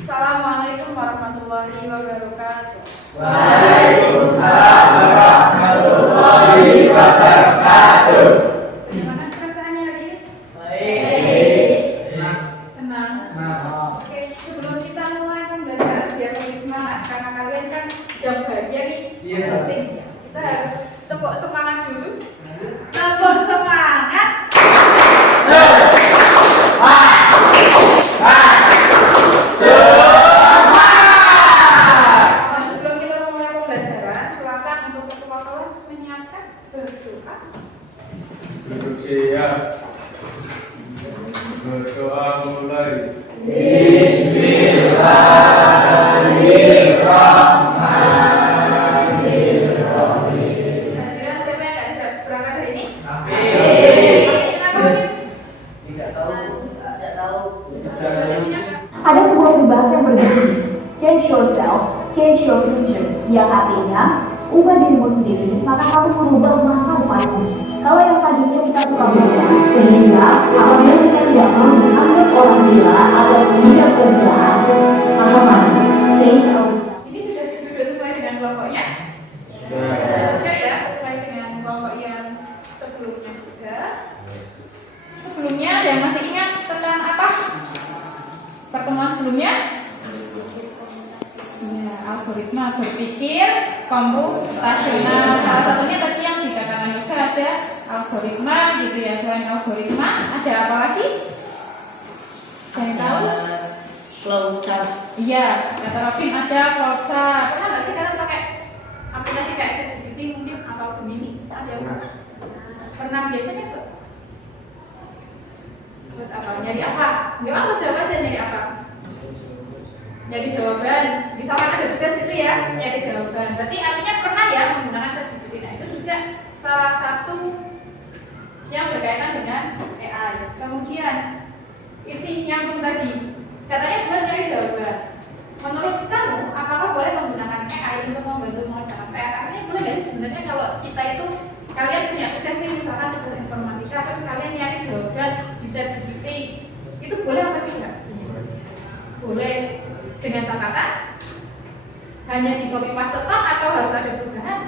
Assalamualaikum warahmatullahi wabarakatuh. Waalaikumsalam warahmatullahi wabarakatuh. Bagaimana perasaannya hari ini? Baik. Senang. Oke, sebelum kita mulai pembelajaran biar lebih semangat karena kalian kan sudah bahagia nih. Iya. Penting ya. Kita harus tepuk semangat dulu. Tepuk semangat. Sebelum kita mulai pembelajaran, silakan untuk ketua kelas menyiapkan berdoa. Duduk siap. Berdoa mulai. Hadirin siapa yang tidak berangkat hari ini? Kenapa begitu? Tidak tahu. Ada sebuah peribahasa yang berbunyi, change yourself, change your future, yang artinya, ubah dirimu sendiri, maka kamu merubah masa depanmu. Kalau yang tadinya kita suka berubah, sehingga apabila kita tidak mau dianggap orang gila atau tidak kerjaan, maka mari, change ourselves. Ini sudah sesuai dengan kelompoknya? Sudah ya, sesuai dengan kelompok yang sebelumnya sudah. Sebelumnya ada yang masih ingat tentang apa? Pertemuan sebelumnya? Ya, algoritma berpikir komputasional. Salah satunya tadi yang dikatakan juga ada algoritma gitu ya. Selain algoritma ada apa lagi? Ada yang tahu? Flowchart. Iya, kata Robin ada flowchart. Pernah nggak sih kalian pakai aplikasi kayak ChatGPT mungkin atau Gemini? Ada yang pernah biasanya tuh? Buat apa? Nyari apa? Nggak apa, jawab aja nyari apa? Nyari jawaban. Misalkan ada tugas itu ya, nyari jawaban. Berarti artinya pernah ya menggunakan ChatGPT. Nah itu juga salah satu yang berkaitan dengan AI. Kemudian ini nyambung tadi. Katanya buat nyari jawaban. Menurut kamu, apakah boleh menggunakan AI untuk membantu mengerjakan PR? Artinya boleh nggak sih sebenarnya kalau kita itu kalian punya tugas nih misalkan tugas informatika terus kalian nyari jawaban di ChatGPT itu boleh apa tidak? Boleh dengan catatan hanya di copy paste tok atau harus ada perubahan?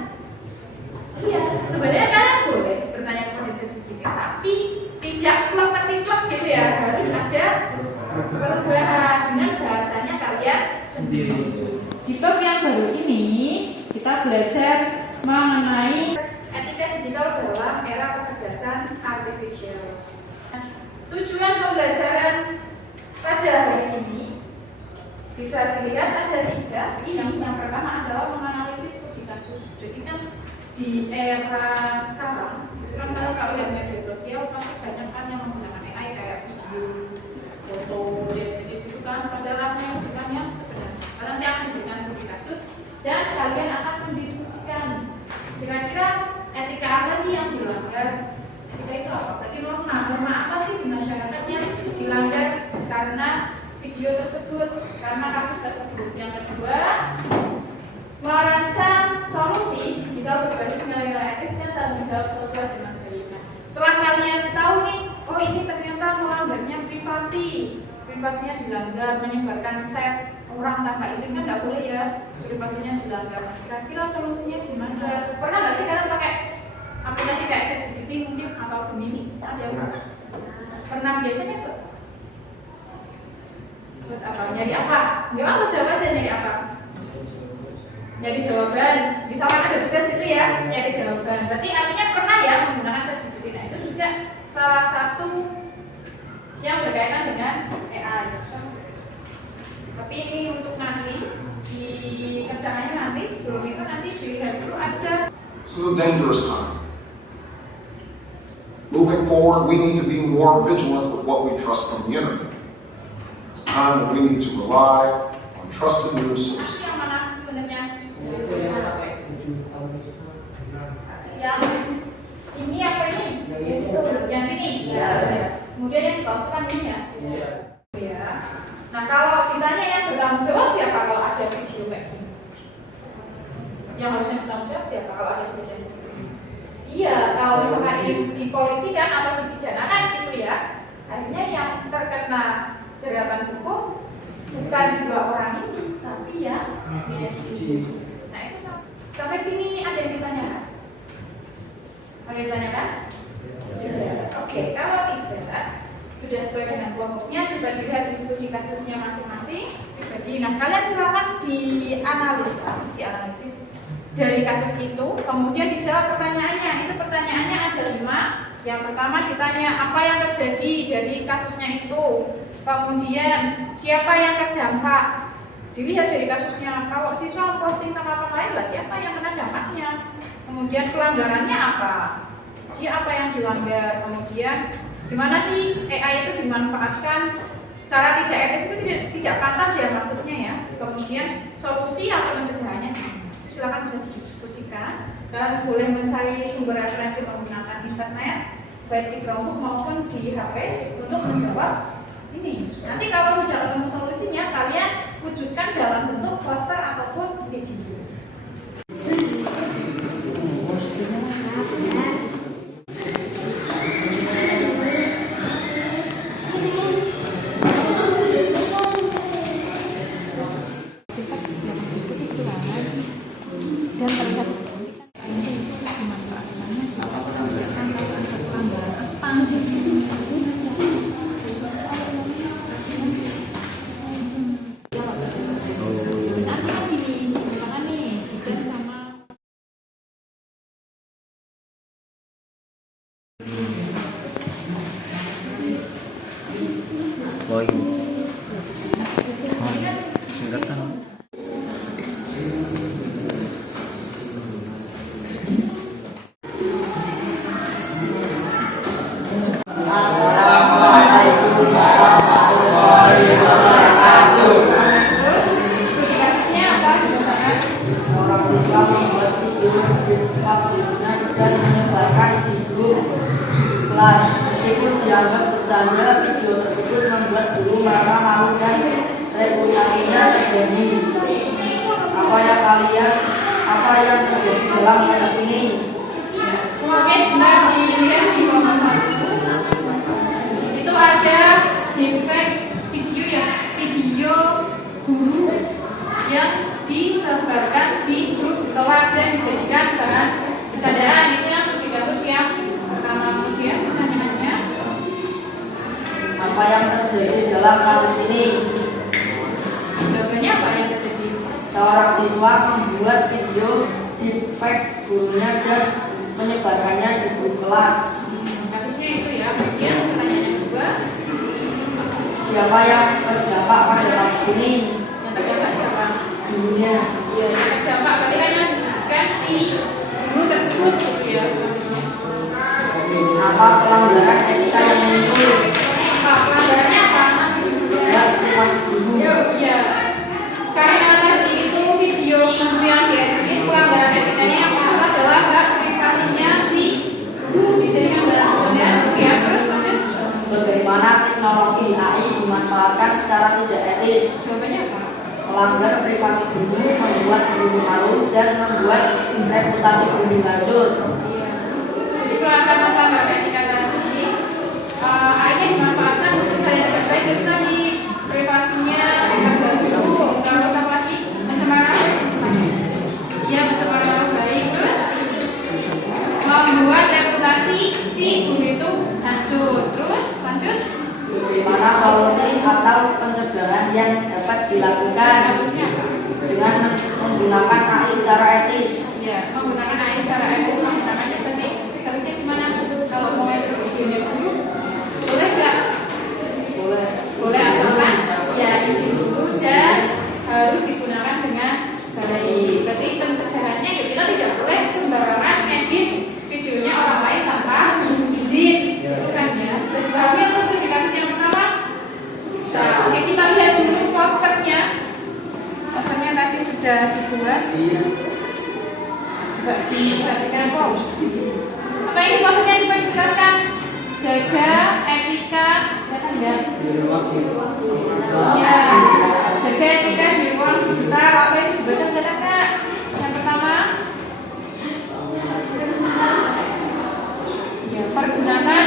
Iya, sebenarnya kalian boleh bertanya kepada ChatGPT tapi tidak plek gitu ya, harus ada perubahan dengan bahasanya kalian sendiri. Di bab yang baru ini kita belajar mengenai etika digital dalam era kecerdasan artifisial. Tujuan pembelajaran pada hari ini bisa dilihat ada 3. Yang pertama adalah menganalisis studi kasus. Jadi kan di era sekarang itu kan kalau lihat media sosial pasti banyak kan yang menggunakan AI kayak video, foto, itu kan padahal rasanya bukan yang sebenarnya. Karena nanti akan diberikan studi kasus dan kalian akan mendiskusikan kira-kira etika apa sih yang dilanggar. Etika itu apa? Berarti norma apa sih di masyarakat yang dilanggar karena video tersebut, karena kasus tersebut. Yang kedua, merancang solusi digital berbasis nilai-nilai etis dan tanggung jawab sosial dengan baik. Setelah kalian tahu nih, oh ini ternyata melanggarnya privasinya dilanggar, menyebarkan chat orang tanpa izin kan nggak boleh ya, privasinya dilanggar. Nah, kira-kira solusinya gimana? Pernah nggak sih kalian pakai aplikasi kayak ChatGPT mungkin atau Gemini? Ada yang pernah biasanya tuh? Buat apa? Nyari apa? Nggak apa, jawab aja nyari apa? Nyari jawaban. Misalkan ada tugas itu ya, nyari jawaban. Berarti artinya pernah ya menggunakan ChatGPT. Nah itu juga salah satu yang berkaitan dengan AI. Tapi ini untuk nanti di kerjaannya nanti. Sebelum itu nanti dilihat dulu ada. This is a dangerous time. Moving forward, we need to be more vigilant with what we trust from the internet. It's a time that we need to rely on trusted news sources. Yang mana sebenarnya? Yang ini apa ini? Yang sini? Ya. Kemudian yang dibauskan ini ya? Ya. Nah kalau ditanya yang bertanggung jawab siapa kalau ada video kayak gini? Yang harusnya bertanggung jawab siapa kalau ada kejadian seperti ini? Iya, kalau misalkan ini dipolisikan atau dipidanakan gitu ya, akhirnya yang terkena jeratan hukum bukan dua Oke, kalau tidak sudah sesuai dengan kelompoknya, coba dilihat di studi kasusnya masing-masing pribadi. Nah, kalian silakan dianalisis dari kasus itu, kemudian dijawab pertanyaannya. Itu pertanyaannya ada 5. Yang pertama ditanya apa yang terjadi dari kasusnya itu, kemudian siapa yang terdampak. Dilihat dari kasusnya, kalau siswa memposting nama lain lah, siapa yang kena dampaknya. Kemudian pelanggarannya apa, dia apa yang dilanggar, kemudian gimana sih AI itu dimanfaatkan secara tidak etis, itu tidak pantas ya maksudnya ya. Kemudian solusi atau pencegahannya, silakan bisa didiskusikan dan boleh mencari sumber referensi menggunakan internet baik di Chromebook maupun di HP untuk menjawab ini. Nanti kalau sudah ketemu solusinya, kalian wujudkan dalam bentuk poster ataupun video. Poin. Singkatan. Assalamualaikum warahmatullahi wabarakatuh. Studi kasusnya apa? Orang Islam membuat video publiknya dan menyebarkan di grup kelas. Meskipun dianggap bercanda, video tersebut membuat guru merasa malu dan reputasinya terganggu. Apa yang terjadi dalam kasus ini? Oke, sebentar dilihat di nomor 1. Itu ada defect video ya, video guru yang disebarkan di grup kelas dan dijadikan bahan bercandaan. Itu yang studi kasus yang pertama. Kemudian pertanyaannya, Apa yang terjadi dalam kasus ini? jawabannya apa yang terjadi? Seorang siswa membuat video deepfake gurunya dan menyebarkannya di grup kelas. Kasusnya itu ya. Kemudian pertanyaan yang kedua, Siapa yang terdampak pada kasus ini? yang terdampak siapa? Gurunya. Ya, yang terdampak berarti hanya kan si guru tersebut gitu ya. Apa pelanggaran etika yang muncul? Pelanggarannya apa? Ya, privasi guru. Ya, karena tadi itu video guru yang diedit, pelanggaran etikanya yang pertama adalah hak privasinya si guru dijadikan dalam konten ya. Terus lanjut, Bagaimana teknologi AI dimanfaatkan secara tidak etis? jawabannya apa? Melanggar privasi guru, membuat guru malu, dan membuat reputasi guru hancur. Iya. Jadi pelanggaran pelanggaran etika tadi, AI dimanfaatkan untuk saya terbaik itu tadi privasinya harga guru, terus apa lagi pencemaran, ya pencemaran nama baik, terus membuat reputasi si guru itu hancur. Terus lanjut, Bagaimana solusi atau pencegahan yang dapat dilakukan? harusnya apa? Dengan menggunakan AI secara etis. Ya, menggunakan AI secara etis, menggunakannya tadi harusnya gimana? Kalau mau edit videonya dulu, boleh nggak? Boleh. Boleh, asalkan ya isi dulu dan harus digunakan dengan baik. Berarti pencegahannya ya kita tidak boleh sembarangan edit videonya orang lain tanpa izin, itu kan ya. Dan berarti untuk studi kasus yang pertama, bisa. Oke, kita lihat dulu posternya. Posternya tadi sudah dibuat. Coba diperhatikan kok. Apa ini posternya coba dijelaskan? Jaga etika, ya. Ya, jaga etika di ruang digital. Apa ini dibaca benar enggak? Yang pertama, ya, pergunakan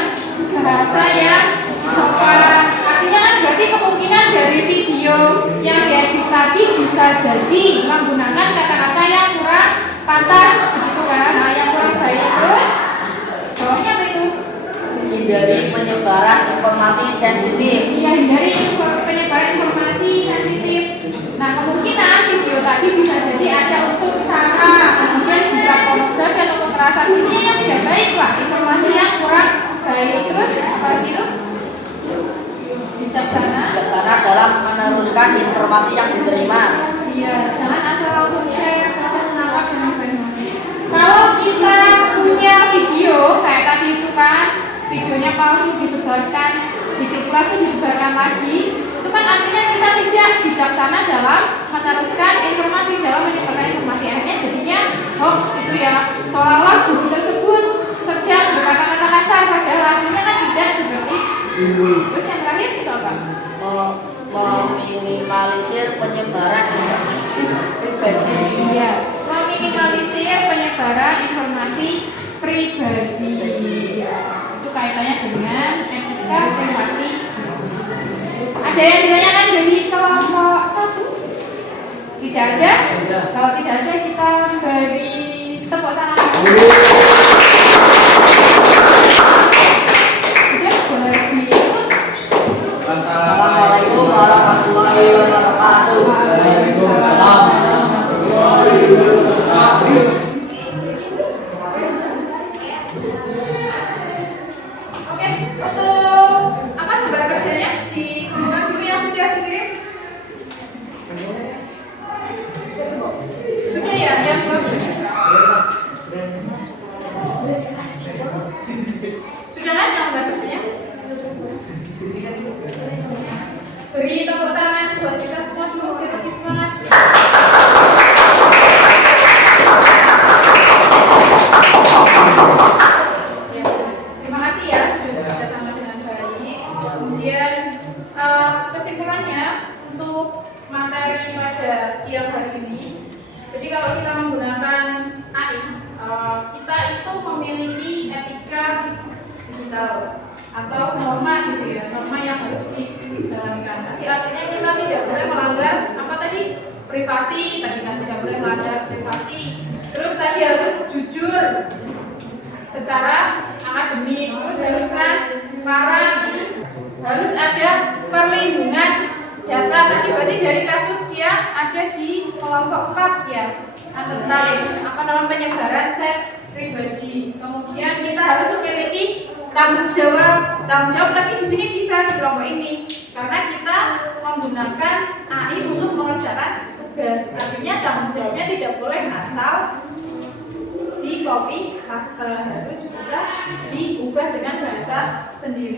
bahasa yang sopan. Artinya kan berarti kemungkinan dari video yang diedit tadi bisa jadi menggunakan kata-kata yang kurang pantas, begitu kan? Nah, yang kurang baik. Terus bawahnya apa itu? hindari penyebaran informasi sensitif. Iya, hindari penyebaran informasi sensitif. Nah, kemungkinan video tadi bisa jadi ada unsur sara, kemudian bisa pornografi atau kekerasan. Ini yang tidak baik lah, informasi yang kurang baik. Terus apa itu? Bijaksana Dalam meneruskan informasi yang diterima. Iya, jangan asal langsung share atau menangkap dengan fenomen. Kalau kita punya video kayak tadi itu kan, videonya palsu disebarkan di grup kelas itu disebarkan lagi, itu kan artinya kita tidak bijaksana dalam meneruskan informasi, dalam menyebarkan informasi. Akhirnya jadinya hoax gitu ya, seolah-olah guru tersebut sedang berkata-kata kasar, padahal hasilnya kan tidak seperti itu. Terus yang terakhir itu apa? Meminimalisir penyebaran informasi pribadi. Iya, meminimalisir penyebaran informasi pribadi. Ya, itu kaitannya dengan etika privasi. Ada yang ditanyakan dari kelompok 1? Tidak ada? Kalau tidak ada, kita beri tepuk tangan. Sudah, boleh diikut. Assalamualaikum warahmatullahi wabarakatuh. Waalaikumsalam. Oke, untuk apa gambar kerjanya digunakan dulu yang sudah dikirim? Sudah ya, yang belum? Sudah kan yang gambar kerjanya? Beri tepuk tangan buat kita semua dulu, kita lebih semangat. Ya, terima kasih ya sudah bekerja sama dengan baik. Kemudian kesimpulannya untuk materi pada siang hari ini. Jadi kalau kita menggunakan AI, kita itu memiliki etika digital atau norma gitu ya, norma yang harus dijalankan. Tadi artinya kita tidak boleh melanggar apa tadi? Privasi, tadi kan tidak boleh melanggar privasi. Terus tadi harus jujur secara akademik, terus harus transparan, harus ada perlindungan data. Tadi berarti dari kasus yang ada di kelompok 4 ya, tentang penyebaran set pribadi. Kemudian kita harus memiliki tanggung jawab tadi di sini bisa di kelompok ini karena kita menggunakan AI untuk mengerjakan tugas. Artinya tanggung jawabnya tidak boleh asal di copy paste, harus bisa diubah dengan bahasa sendiri.